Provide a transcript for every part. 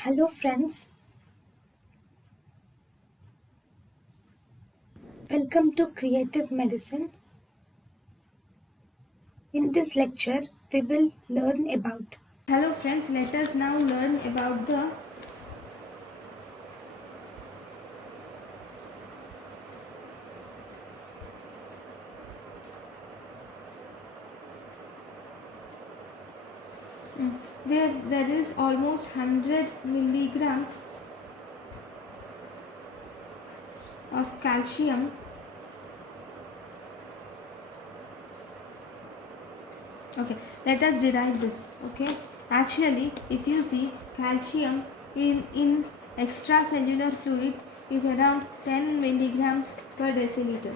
Hello friends, welcome to Creative Medicine. In this lecture, we will learn about. Hello friends, let us now learn about the there is almost 100 milligrams of calcium. Okay, let us derive this. Okay, actually if you see, calcium in extracellular fluid is around 10 milligrams per deciliter.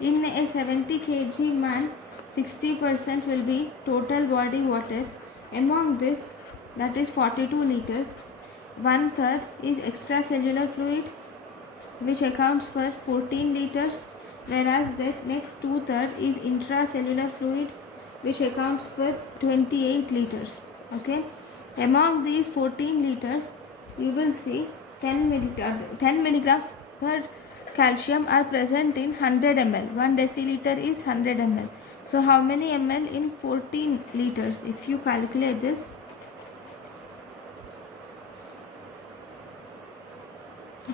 In a 70 kg man, 60% will be total body water. Among this, that is 42 liters, 1/3 is extracellular fluid, which accounts for 14 liters, whereas the next 2/3 is intracellular fluid, which accounts for 28 liters. Okay, among these 14 liters, you will see 10 milligrams per calcium are present in 100 ml. 1 deciliter is 100 ml. So how many ml in 14 liters? If you calculate this,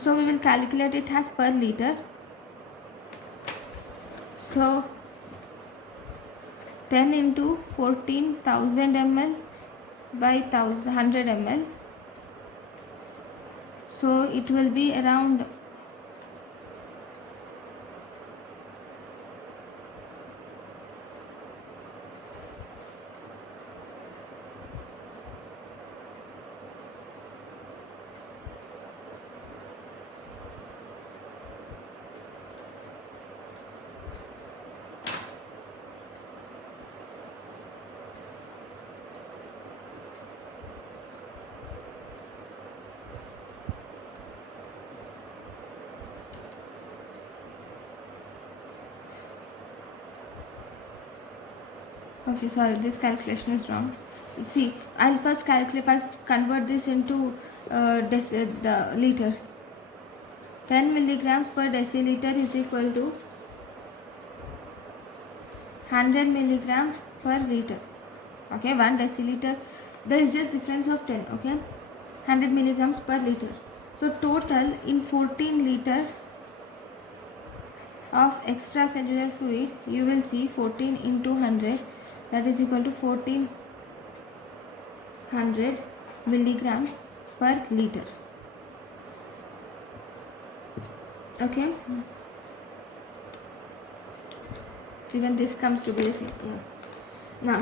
so we will calculate it as per liter. So 10 into 14,000 ml by 100 ml. So it will be around okay, sorry, this calculation is wrong. See, I'll first convert this into the liters. 10 milligrams per deciliter is equal to 100 milligrams per liter. Okay, 1 deciliter, there is just difference of 10. Okay, 100 milligrams per liter. So total in 14 liters of extracellular fluid, you will see 14 into 100, that is equal to 1400 milligrams per liter. Okay, even this comes to be the same. Yeah. Now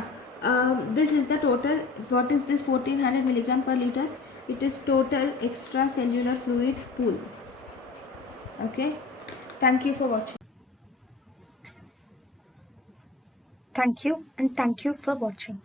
this is the total. What is this 1400 milligram per liter? It is total extracellular fluid pool. Okay, thank you for watching. Thank you and thank you for watching.